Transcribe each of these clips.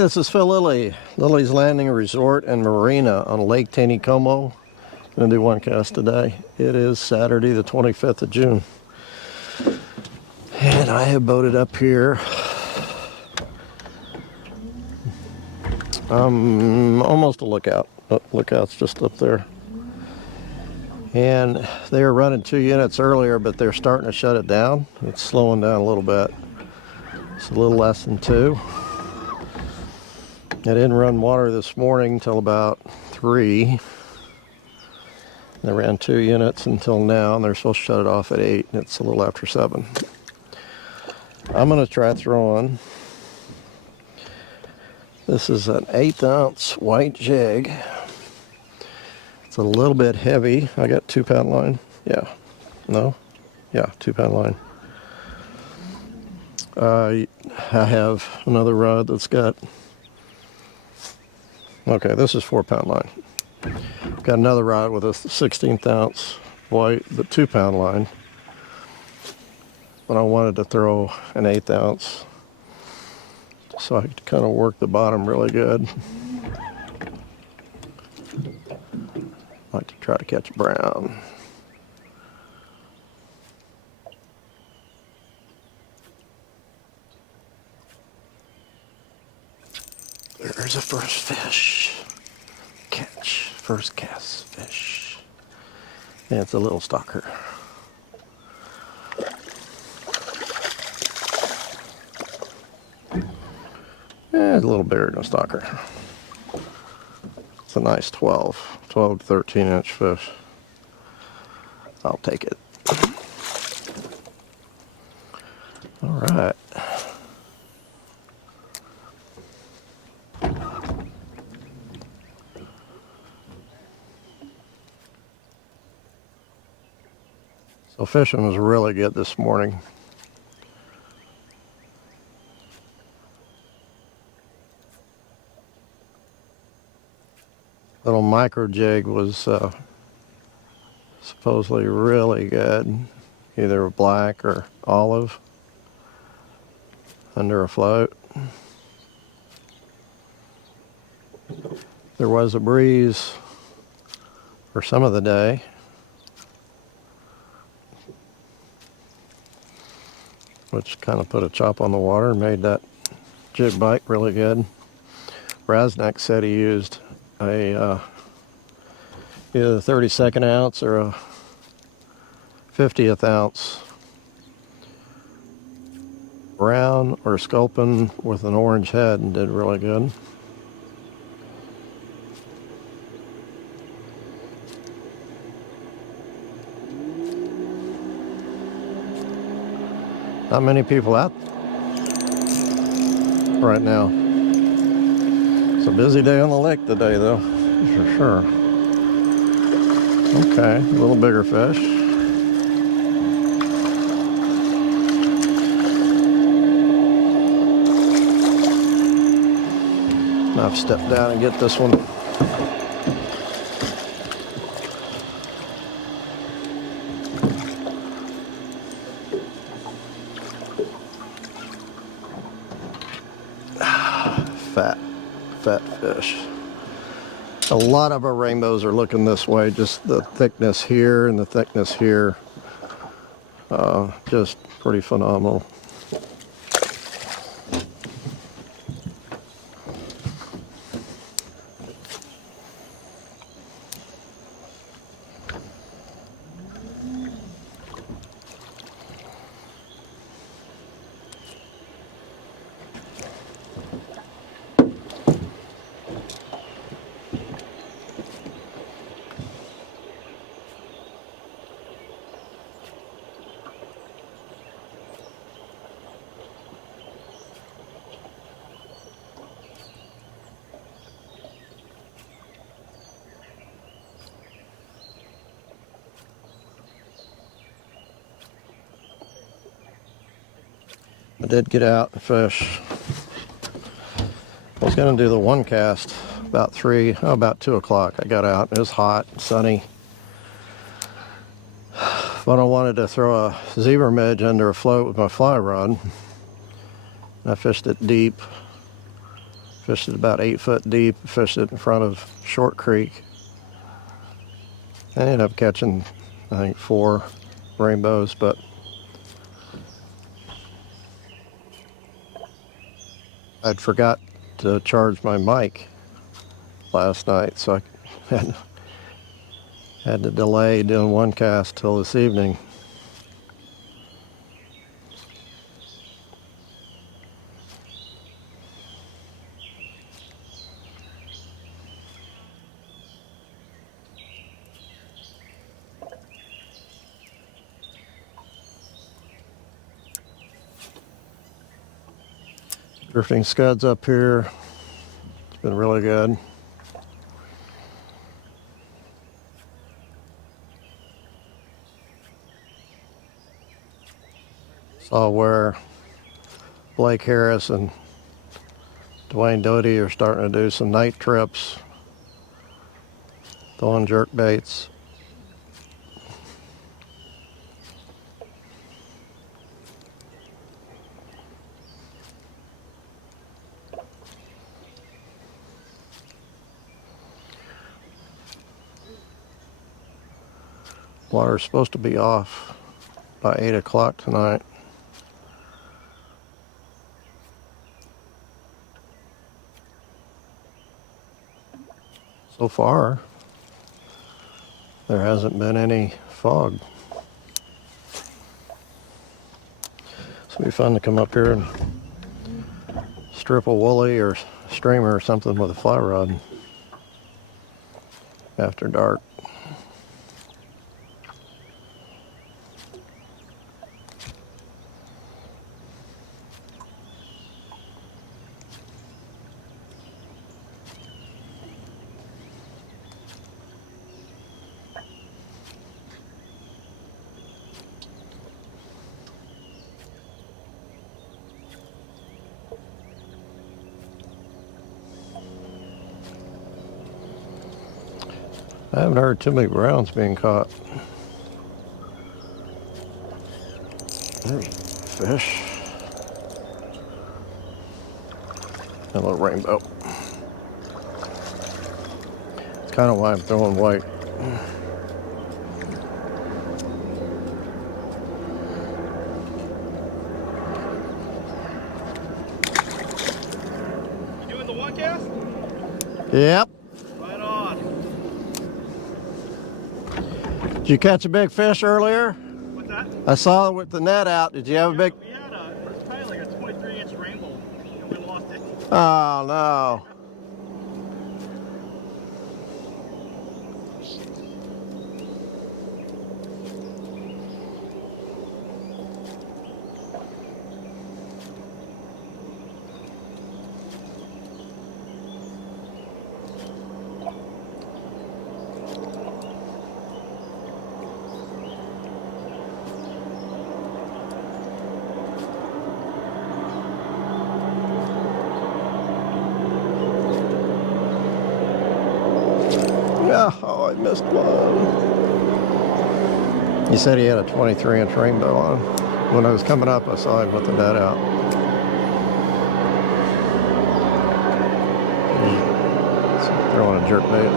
Hey, this is Phil Lilley, Lilley's Landing Resort and Marina on Lake Taneycomo. I'm going to do one cast today. It is Saturday the 25th of June. And I have boated up here. Almost a lookout. Oh, lookout's just up there. And they were running 2 units earlier, but they're starting to shut it down. It's slowing down a little bit. It's a little less than 2. I didn't run water this morning until about 3. They ran 2 units until now, and they're supposed to shut it off at 8, and it's a little after 7. I'm going to try throwing. This is an 1/8 ounce white jig. It's a little bit heavy. I got 2-pound line. Yeah. No? Yeah, 2-pound line. I have another rod that's got... Okay, this is 4-pound line. Got another rod with a 1/16 ounce white, but 2-pound line. But I wanted to throw an 1/8 ounce so I could kind of work the bottom really good. I like to try to catch brown. There's a first fish. Catch. First cast fish. And it's a little stalker. Yeah, it's a little bigger than a stalker. It's a nice 12 to 13 inch fish. I'll take it. All right. So fishing was really good this morning. Little micro jig was supposedly really good, either black or olive under a float. There was a breeze for some of the day. Which kind of put a chop on the water and made that jig bite really good. Raznak said he used a either a 32nd ounce or a 50th ounce brown or sculpin with an orange head and did really good. Not many people out right now. It's a busy day on the lake today, though, for sure. Okay, a little bigger fish. I've stepped down and get this one. Fat fish. A lot of our rainbows are looking this way, just the thickness here and the thickness here. Just pretty phenomenal. I did get out and fish. I was going to do the one cast about 2 o'clock. I got out. It was hot, sunny. But I wanted to throw a zebra midge under a float with my fly rod. I fished it deep. Fished it about 8 foot deep. Fished it in front of Short Creek. I ended up catching, I think, 4 rainbows, but I'd forgot to charge my mic last night, so I had to delay doing one cast till this evening. Drifting scuds up here. It's been really good. Saw where Blake Harris and Dwayne Doty are starting to do some night trips, throwing jerk baits. Water's supposed to be off by 8 o'clock tonight. So far, there hasn't been any fog. So it'll be fun to come up here and strip a woolly or streamer or something with a fly rod after dark. I haven't heard too many browns being caught. There's fish. A little rainbow. It's kind of why I'm throwing white. You doing the one cast? Yep. Right on. Did you catch a big fish earlier? What's that? I saw it with the net out. Did you have a big? We had it's kind of like a 23-inch rainbow, and we lost it. Oh no. Yeah, oh, I missed one. He said he had a 23-inch rainbow on. When I was coming up, I saw him with the net out. He's throwing a jerk bait.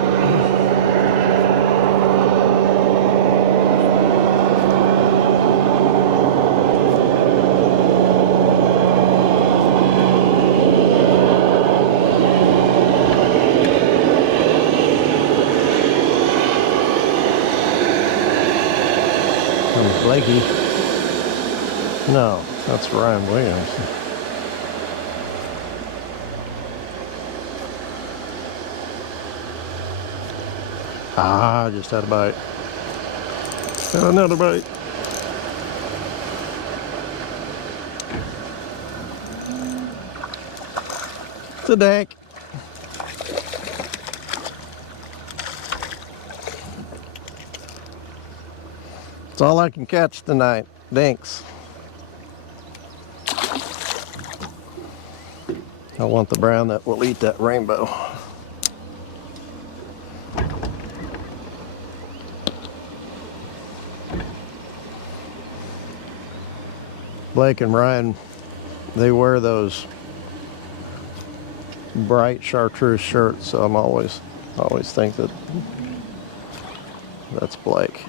Blakey. No, that's Ryan Williams. Ah, I just had a bite. Got another bite. It's a dank. It's all I can catch tonight. Dinks. I want the brown that will eat that rainbow. Blake and Ryan, they wear those bright chartreuse shirt, so I'm always think that that's Blake.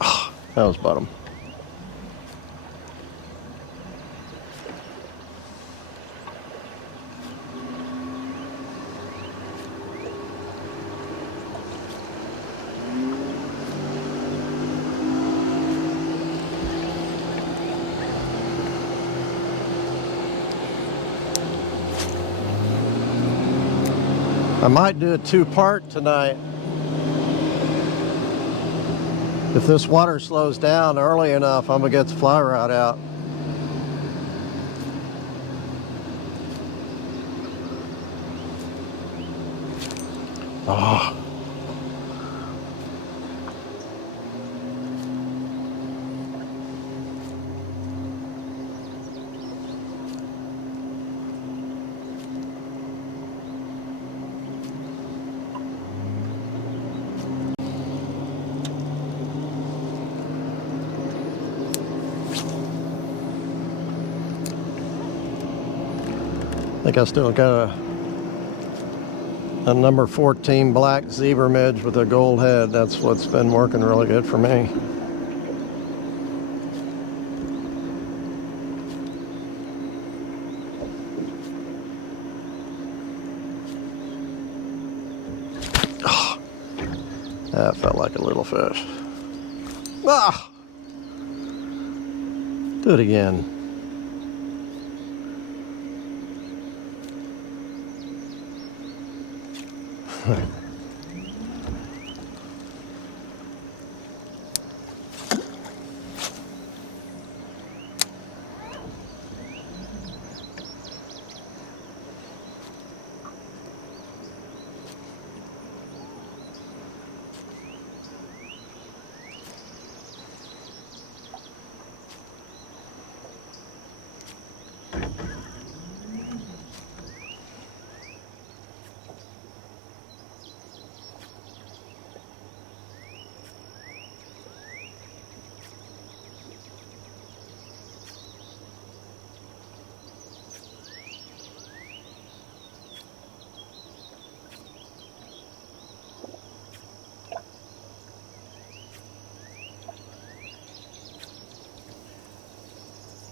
Oh, that was bottom. I might do a two-part tonight. If this water slows down early enough, I'm gonna get the fly rod out. Oh. I think I still got a number 14 black zebra midge with a gold head. That's what's been working really good for me. Oh, that felt like a little fish. Ah! Do it again.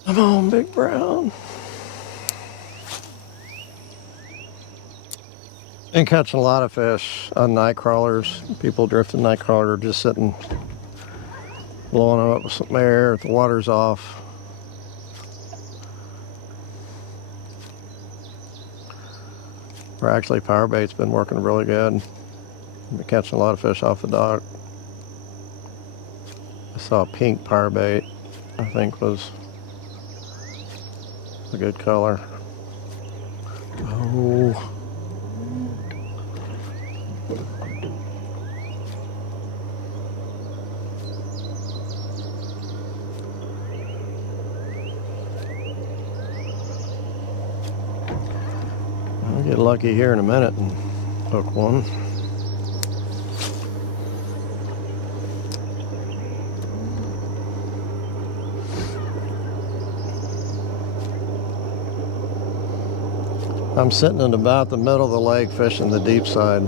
Come on, big brown. Been catching a lot of fish on night crawlers. People drifting night crawler, just sitting, blowing them up with some air if the water's off. Or actually, power bait's been working really good. Been catching a lot of fish off the dock. I saw a pink power bait, I think was a good color. Oh. I'll get lucky here in a minute and hook one. I'm sitting in about the middle of the lake fishing the deep side.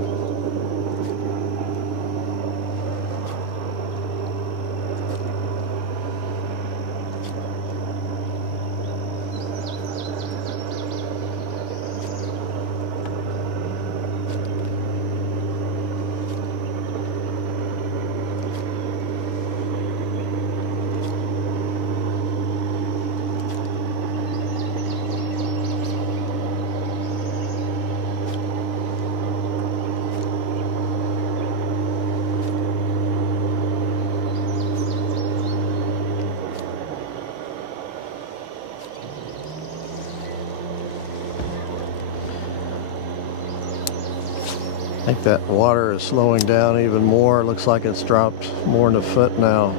I think that water is slowing down even more. It looks like it's dropped more than a foot now.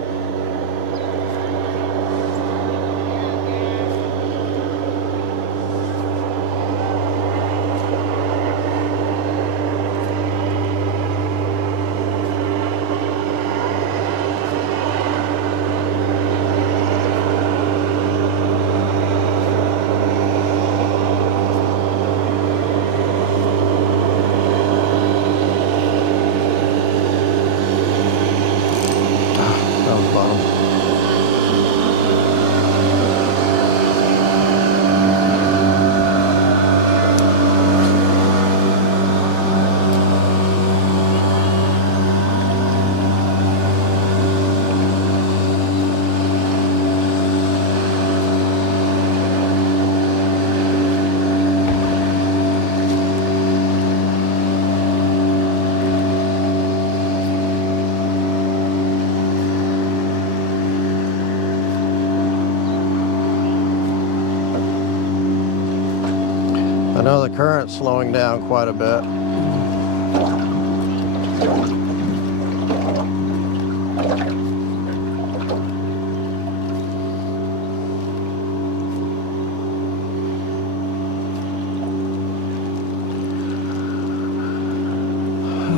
know the current's slowing down quite a bit.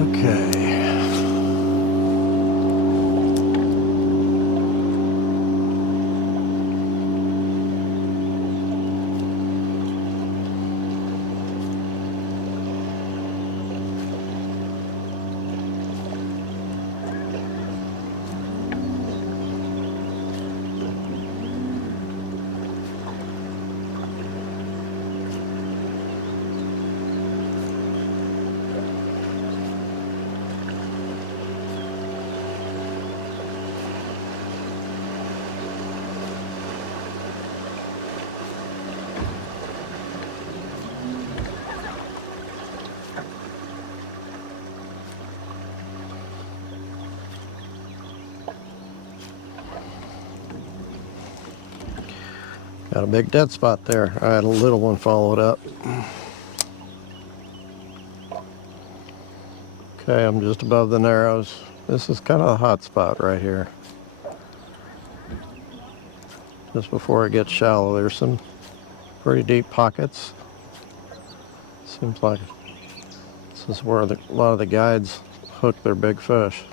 Okay. Got a big dead spot there. I had a little one followed up. Okay, I'm just above the Narrows. This is kind of a hot spot right here. Just before it gets shallow, there's some pretty deep pockets. Seems like this is where a lot of the guides hook their big fish.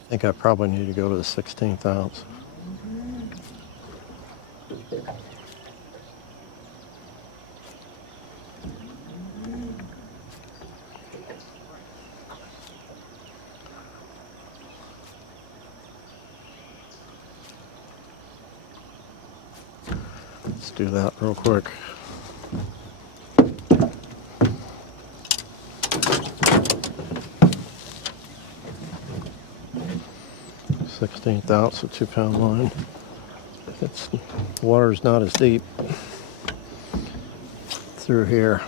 I think I probably need to go to the 16th ounce. Let's do that real quick. Sixteenth ounce of 2-pound line. It's water's not as deep through here.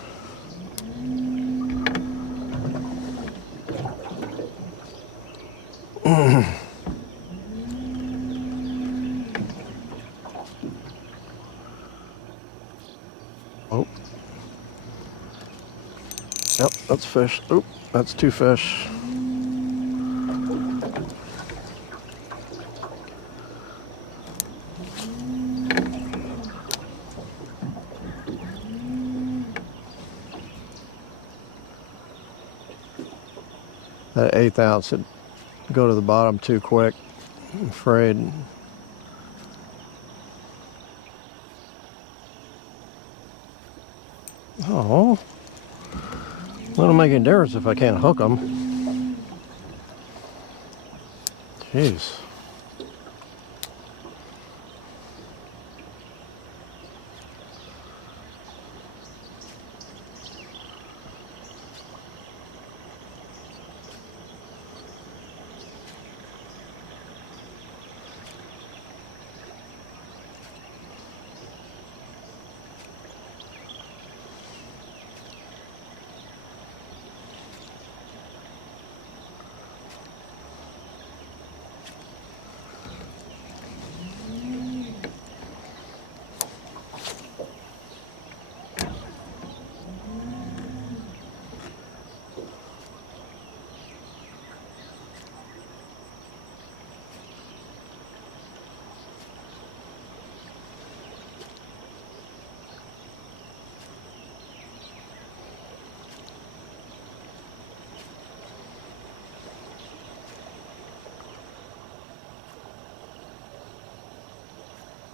Oh. Yep, that's fish. Oop, that's 2 fish. That 1/8 ounce would go to the bottom too quick, I'm afraid. Oh, that'll make a difference if I can't hook them. Jeez.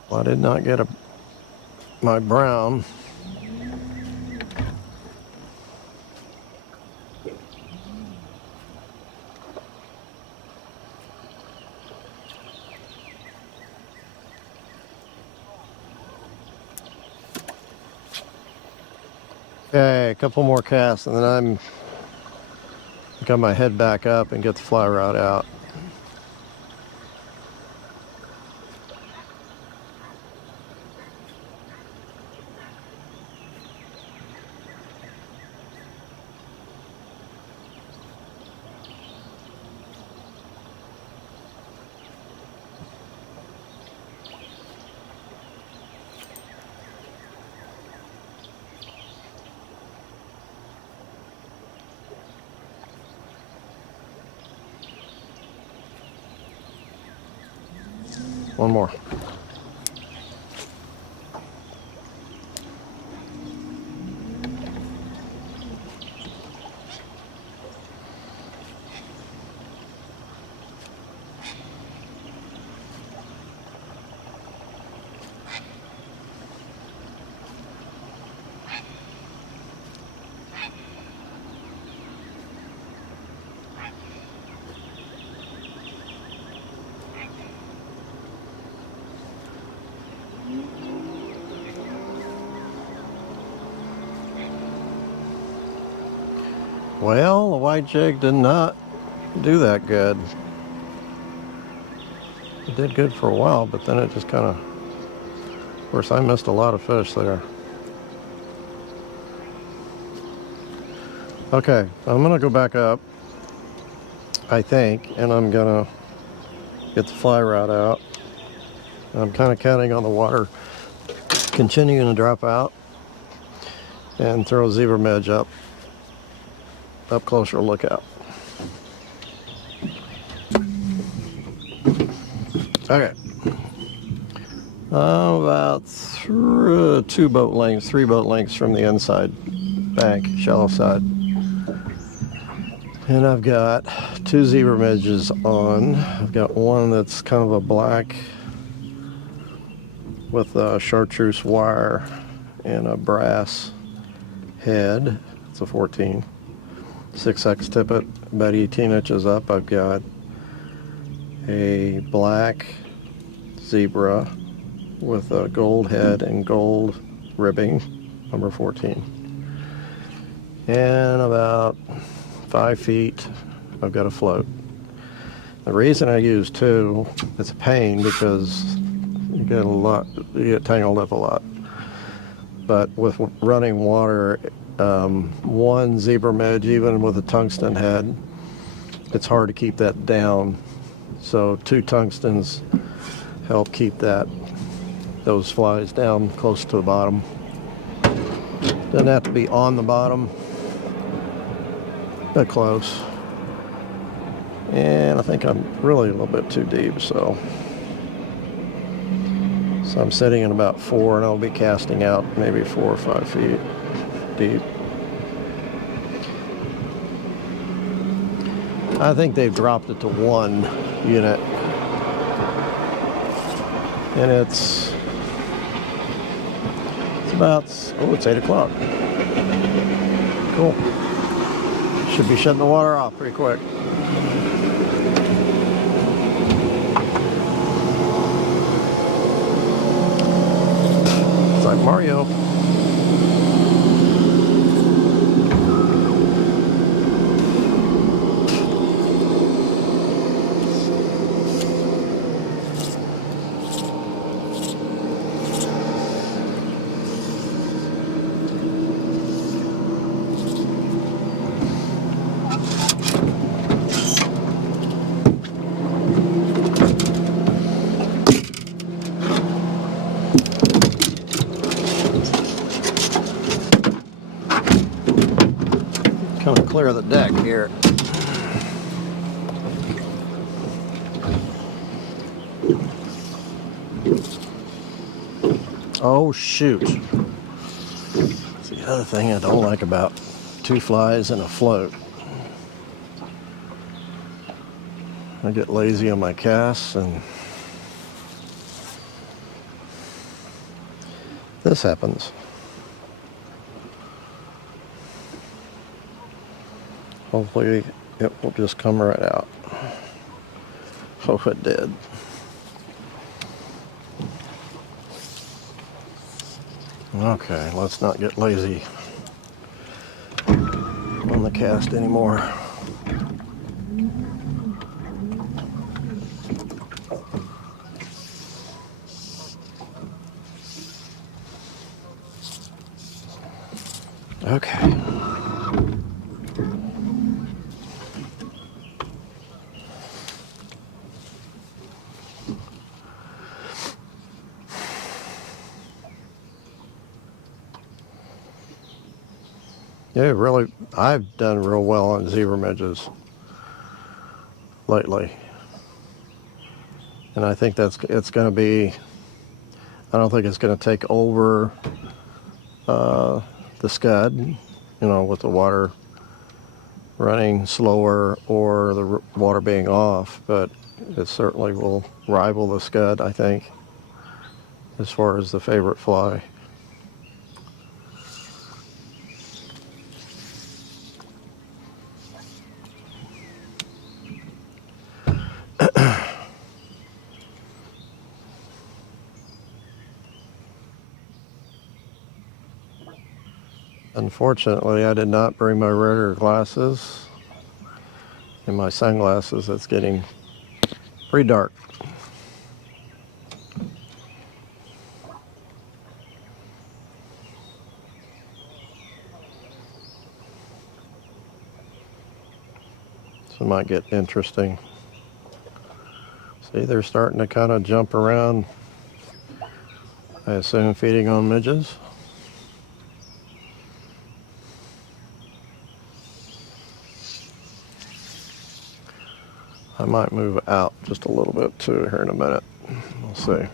Well, I did not get my brown. Okay, a couple more casts and then I'm got my head back up and get the fly rod out. One more. Well, the white jig did not do that good. It did good for a while, but then it just kind of course, I missed a lot of fish there. Okay, I'm gonna go back up, I think, and I'm gonna get the fly rod out. I'm kind of counting on the water continuing to drop out and throw a zebra midge up closer lookout. Okay. About 3 boat lengths from the inside bank, shallow side. And I've got 2 zebra midges on. I've got one that's kind of a black with a chartreuse wire and a brass head. It's a 14. 6X tippet, about 18 inches up. I've got a black zebra with a gold head and gold ribbing, number 14. And about 5 feet, I've got a float. The reason I use 2, it's a pain because you get tangled up a lot. But with running water, 1 zebra midge, even with a tungsten head, it's hard to keep that down. So 2 tungstens help keep those flies down close to the bottom. Doesn't have to be on the bottom, but close. And I think I'm really a little bit too deep, so I'm sitting in about 4, and I'll be casting out maybe 4 or 5 feet deep. I think they've dropped it to 1 unit, and it's about, it's 8 o'clock. Cool. Should be shutting the water off pretty quick. It's like Mario. Kind of clear the deck here. Oh shoot. That's the other thing I don't like about 2 flies and a float. I get lazy on my casts and this happens. Hopefully it will just come right out. Hope it did. Okay, let's not get lazy. the cast anymore. Okay. Yeah, really, I've done real well on zebra midges lately. And I think it's going to be, I don't think it's going to take over the scud, you know, with the water running slower or the water being off, but it certainly will rival the scud, I think, as far as the favorite fly. Unfortunately, I did not bring my redder glasses and my sunglasses. It's getting pretty dark. So it might get interesting. See, they're starting to kind of jump around, I assume feeding on midges. I might move out just a little bit too here in a minute. We'll see.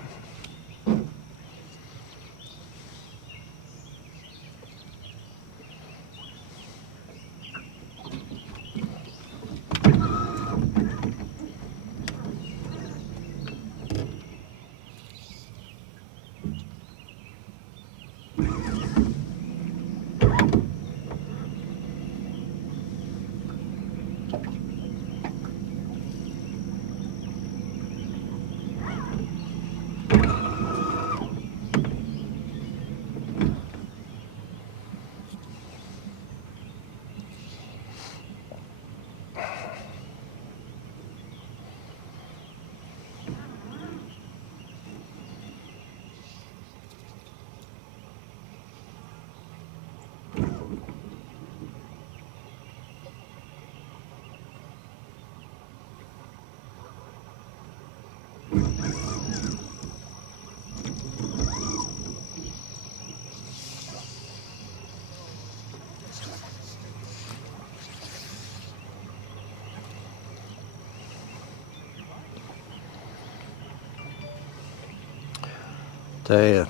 Tell you,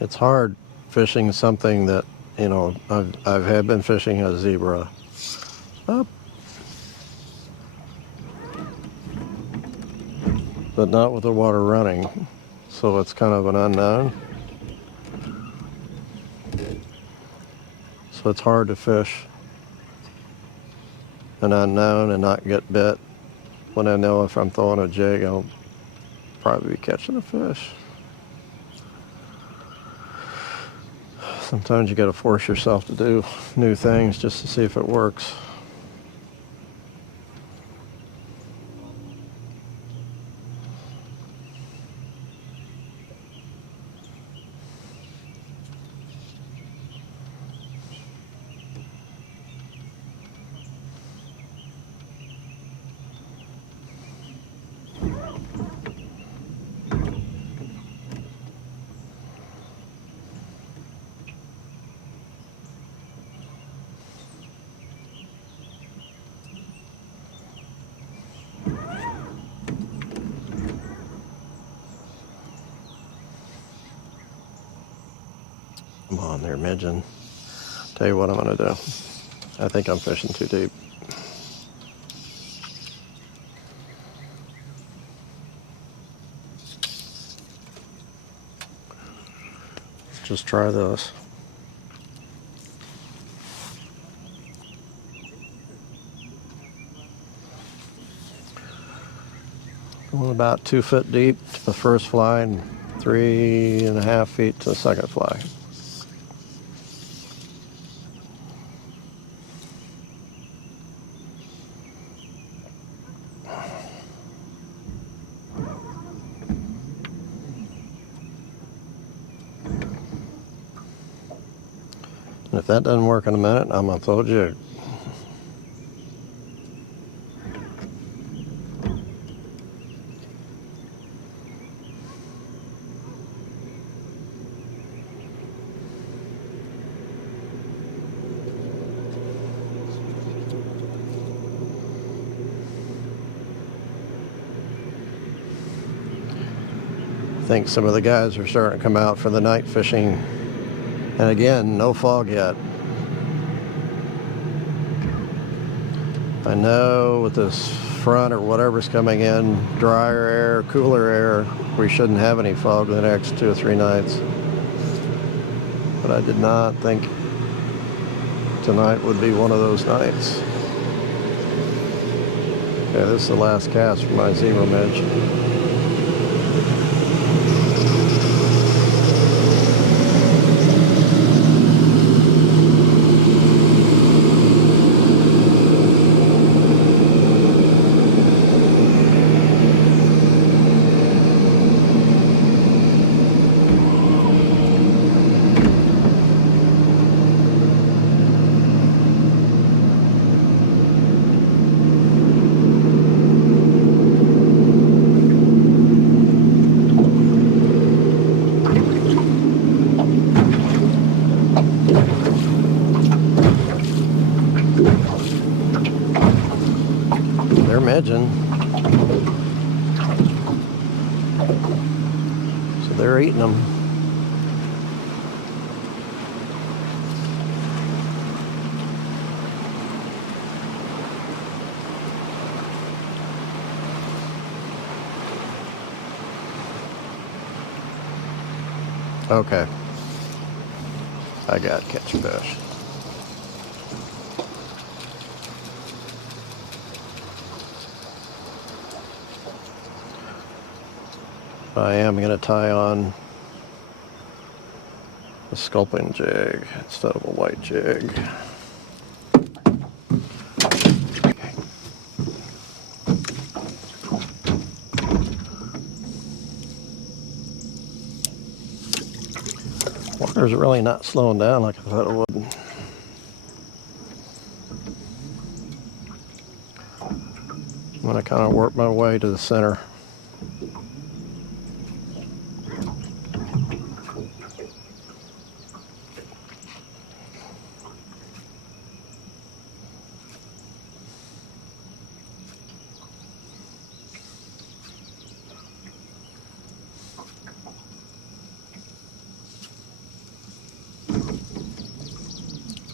it's hard fishing something that, you know, I've had been fishing a zebra up, but not with the water running. So it's kind of an unknown. So it's hard to fish an unknown and not get bit when I know if I'm throwing a jig, I'll probably be catching a fish. Sometimes you got to force yourself to do new things just to see if it works. Come on there, midgeon. Tell you what I'm gonna do. I think I'm fishing too deep. Let's just try this. Going about 2 foot deep to the first fly and 3.5 feet to the second fly. that doesn't work in a minute, I'm gonna throw a jig. I think some of the guys are starting to come out for the night fishing. And again, no fog yet. I know with this front or whatever's coming in, drier air, cooler air, we shouldn't have any fog the next 2 or 3 nights. But I did not think tonight would be one of those nights. Okay, this is the last cast for my zero midge. They're midging. So they're eating them. Okay. I got catch fish. I am going to tie on a sculpin jig instead of a white jig. Water's really not slowing down like I thought it would. I'm going to kind of work my way to the center.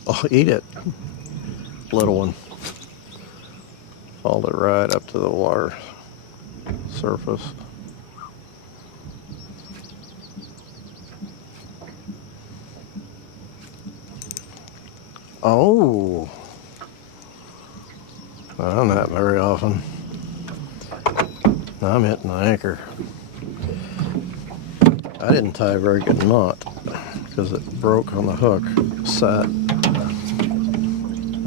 Oh, eat it, little one. Followed it right up to the water surface. Oh, I'm not very often. I'm hitting the anchor. I didn't tie a very good knot because it broke on the hook. Sat.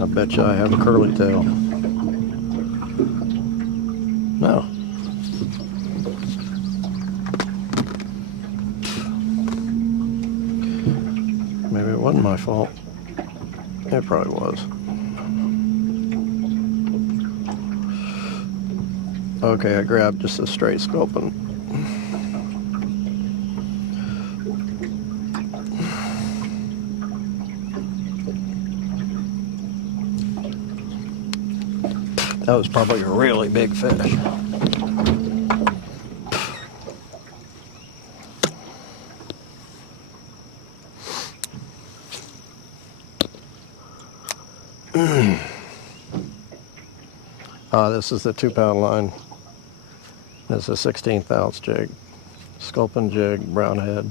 I bet you I have a curly tail. No. Maybe it wasn't my fault. It probably was. Okay, I grabbed just a straight sculpin. That was probably a really big fish. This is the 2-pound line. This is a 16th ounce jig. Sculpin jig, brown head.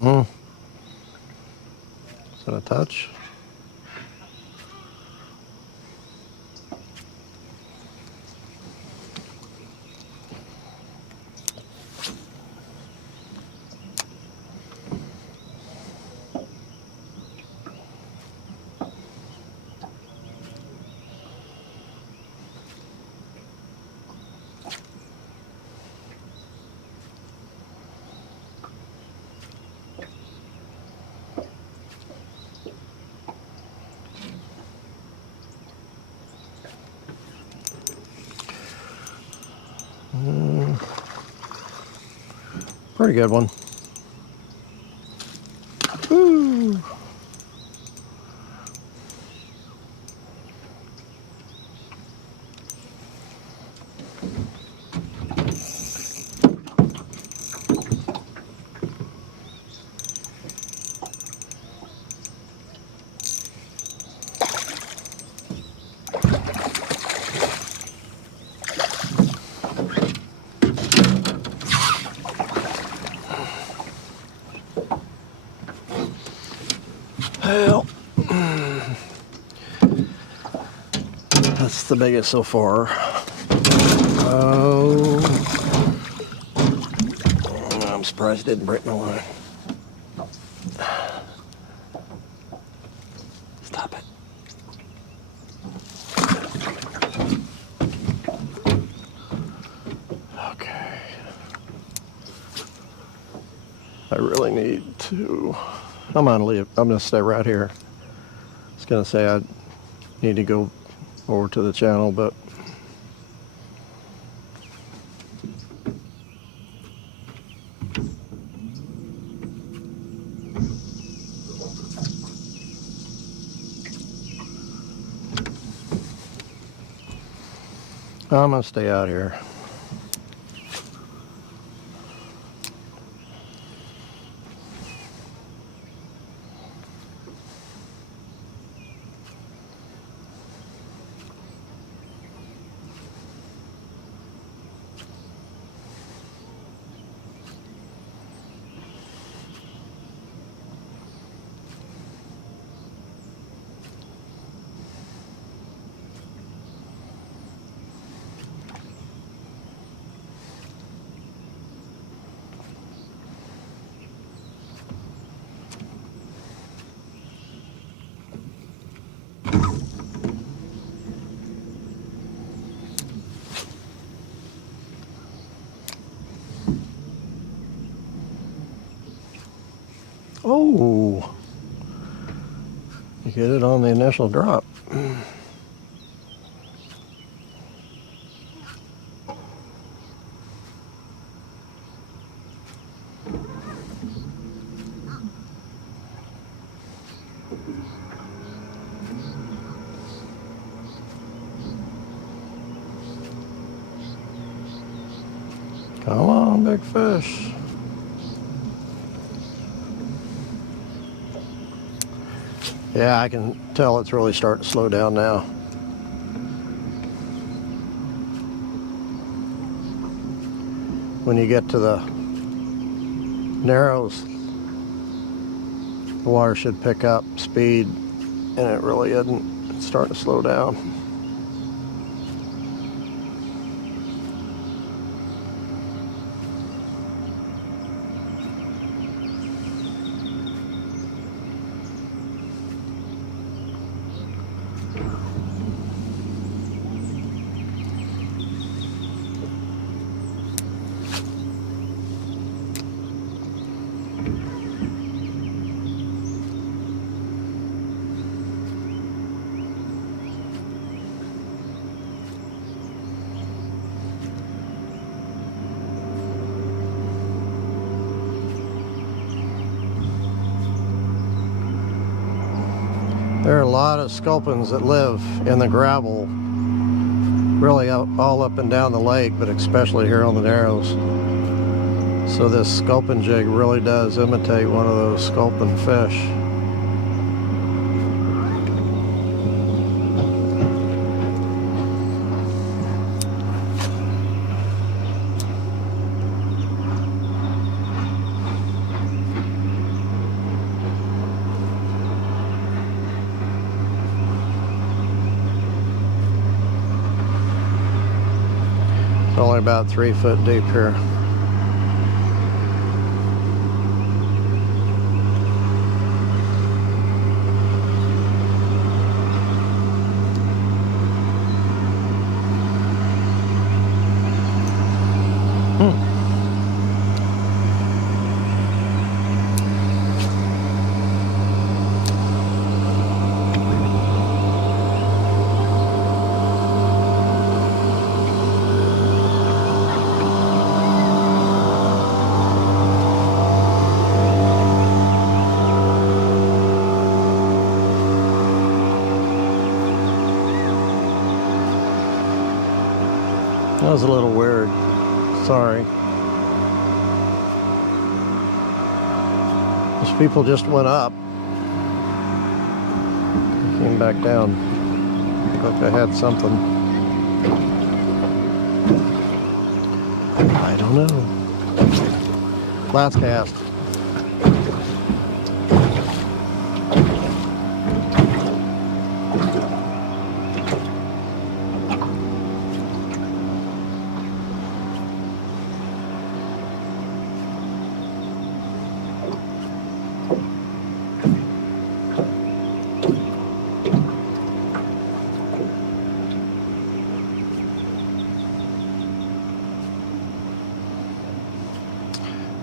Is that a touch? Pretty good one. Woo. Well, that's the biggest so far. Oh, I'm surprised it didn't break my line. Stop it. Okay. I really need to, I'm gonna leave, I'm gonna stay right here. I was gonna say I need to go over to the channel, but I'm gonna stay out here. Oh, you get it on the initial drop. Come on, big fish. Yeah, I can tell it's really starting to slow down now. When you get to the narrows, the water should pick up speed, and it really isn't. It's starting to slow down. There are a lot of sculpins that live in the gravel, really all up and down the lake, but especially here on the narrows. So this sculpin jig really does imitate one of those sculpin fish. It's only about 3 foot deep here. That was a little weird. Sorry. Those people just went up. Came back down. Thought they had something. I don't know. Last cast.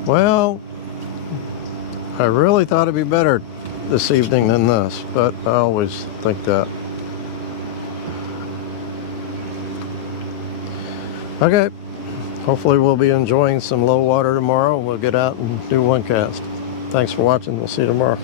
Well, I really thought it'd be better this evening than this, but I always think that. Okay, hopefully we'll be enjoying some low water tomorrow. We'll get out and do one cast. Thanks for watching. We'll see you tomorrow.